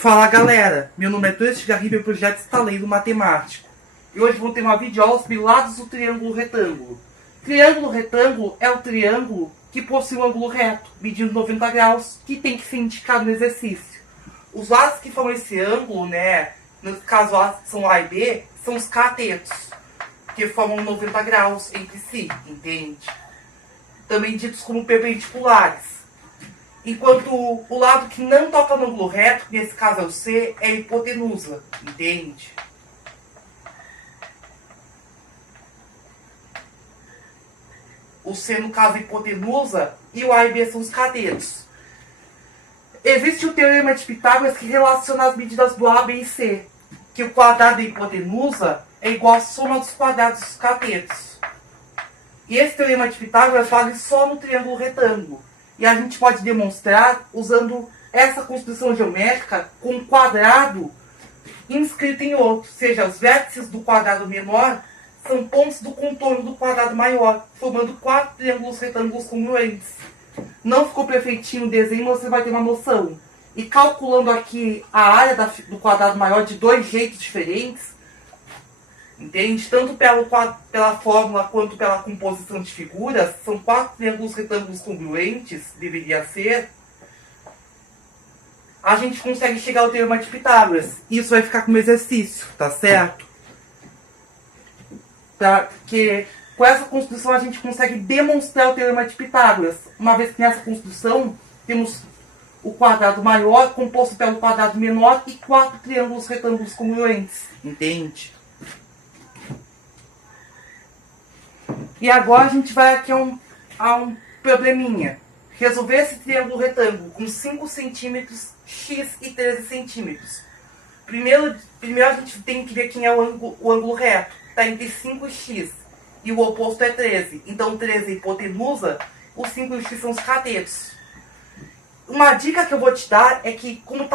Fala galera, meu nome é Turis Garribe e o projeto Estaleiro Matemático. E hoje vou ter uma videoaula sobre lados do triângulo retângulo. Triângulo retângulo é o triângulo que possui um ângulo reto, medindo 90 graus, que tem que ser indicado no exercício. Os lados que formam esse ângulo, no caso são A e B, são os catetos, que formam 90 graus entre si, entende? Também ditos como perpendiculares. Enquanto o lado que não toca no ângulo reto, que nesse caso é o C, é a hipotenusa, entende? O C, no caso, é a hipotenusa, e o A e B são os catetos. Existe o teorema de Pitágoras que relaciona as medidas do A, B e C, que o quadrado da hipotenusa é igual à soma dos quadrados dos catetos. E esse teorema de Pitágoras vale só no triângulo retângulo. E a gente pode demonstrar usando essa construção geométrica com um quadrado inscrito em outro. Ou seja, os vértices do quadrado menor são pontos do contorno do quadrado maior, formando 4 triângulos retângulos congruentes. Não ficou perfeitinho o desenho, mas você vai ter uma noção. E calculando aqui a área do quadrado maior de dois jeitos diferentes, entende? Tanto pela fórmula quanto pela composição de figuras, são 4 triângulos retângulos congruentes, deveria ser. A gente consegue chegar ao teorema de Pitágoras. Isso vai ficar como exercício, tá certo? Porque com essa construção a gente consegue demonstrar o teorema de Pitágoras. Uma vez que nessa construção temos o quadrado maior composto pelo quadrado menor e 4 triângulos retângulos congruentes, entende? E agora a gente vai aqui a um probleminha. Resolver esse triângulo retângulo com 5 centímetros, x e 13 centímetros. Primeiro a gente tem que ver quem é o ângulo reto. Está entre 5 e x. E o oposto é 13. Então 13 é a hipotenusa, os 5 e x são os catetos. Uma dica que eu vou te dar é que como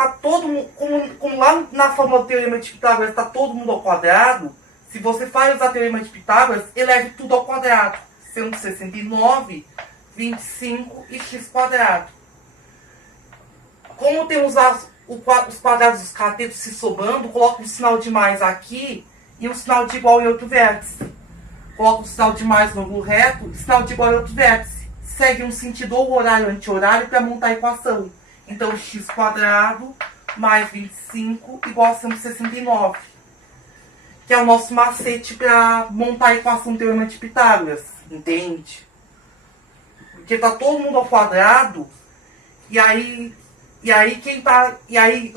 lá na fórmula do teorema de Pitágoras está todo mundo ao quadrado, se você for usar o teorema de Pitágoras, eleve tudo ao quadrado, sendo 69, 25 e x quadrado. Como temos os quadrados dos catetos se somando, coloca um sinal de mais aqui e um sinal de igual em outro vértice. Coloca um sinal de mais no ângulo reto e sinal de igual em outro vértice. Segue um sentido ou horário ou anti-horário para montar a equação. Então, x quadrado mais 25 igual a 169. Que é o nosso macete para montar a equação do teorema de Pitágoras, entende? Porque tá todo mundo ao quadrado, e aí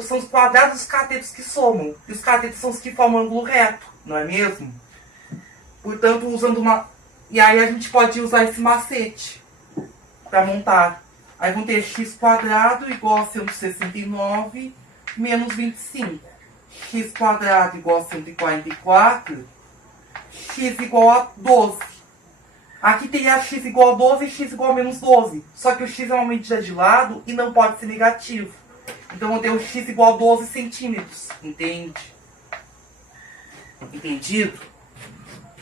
são os quadrados dos catetos que somam, e os catetos são os que formam o ângulo reto, não é mesmo? Portanto, e aí a gente pode usar esse macete para montar. Aí vão ter x quadrado igual a 169 menos 25. X quadrado igual a 144, x igual a 12. Aqui teria x igual a 12 e x igual a menos 12. Só que o x é uma medida de lado e não pode ser negativo. Então eu tenho o x igual a 12 centímetros. Entende? Entendido?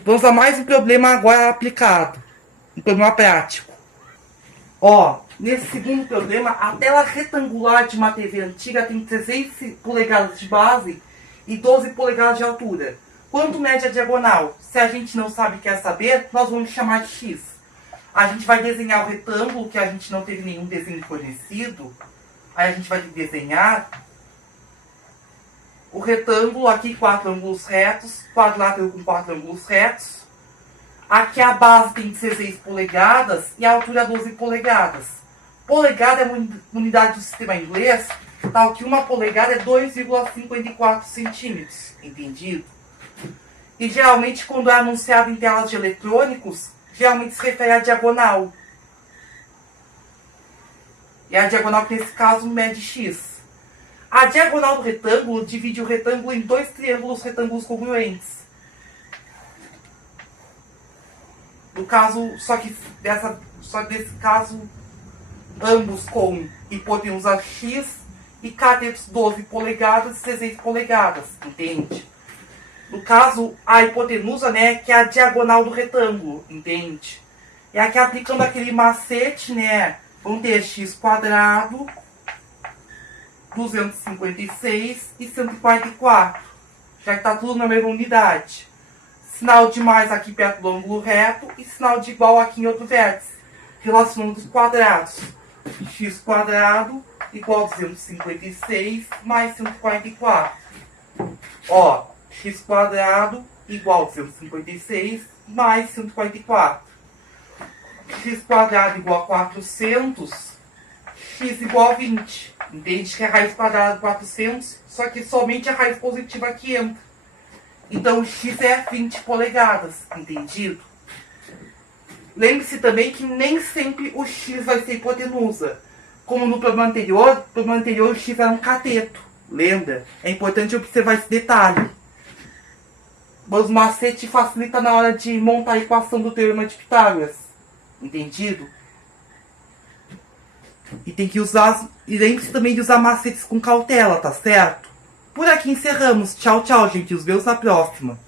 Vamos a mais um problema agora aplicado. Um problema prático. Ó, nesse segundo problema, a tela retangular de uma TV antiga tem 16 polegadas de base e 12 polegadas de altura. Quanto mede a diagonal? Se a gente não sabe e quer saber, nós vamos chamar de x. A gente vai desenhar o retângulo, que a gente não teve nenhum desenho fornecido. Aí a gente vai desenhar o retângulo, aqui 4 ângulos retos, quadrilátero com 4 ângulos retos. Aqui a base tem 16 polegadas e a altura 12 polegadas. Polegada é uma unidade do sistema inglês, tal que uma polegada é 2,54 centímetros. Entendido? E geralmente quando é anunciado em telas de eletrônicos, geralmente se refere à diagonal. E a diagonal que nesse caso mede x. A diagonal do retângulo divide o retângulo em 2 triângulos retângulos congruentes. No caso, só desse caso, ambos com hipotenusa x e catetos 12 polegadas e 16 polegadas, entende? No caso, a hipotenusa, que é a diagonal do retângulo, entende? E aqui aplicando aquele macete, vão ter x quadrado 256 e 144. Já que está tudo na mesma unidade. Sinal de mais aqui perto do ângulo reto e sinal de igual aqui em outro vértice. Relacionando os quadrados. X quadrado igual a 256 mais 144. Ó, x quadrado igual a 256 mais 144. X quadrado igual a 400, x igual a 20. Entende que a raiz quadrada de 400, só que somente a raiz positiva aqui entra. Então o x é 20 polegadas, entendido? Lembre-se também que nem sempre o x vai ser hipotenusa. Como no problema anterior o x era um cateto. Lembra? É importante observar esse detalhe. Mas o macete facilita na hora de montar a equação do teorema de Pitágoras. Entendido? E tem que usar. E lembre-se também de usar macetes com cautela, tá certo? Por aqui encerramos. Tchau, tchau, gente. Os vemos na próxima.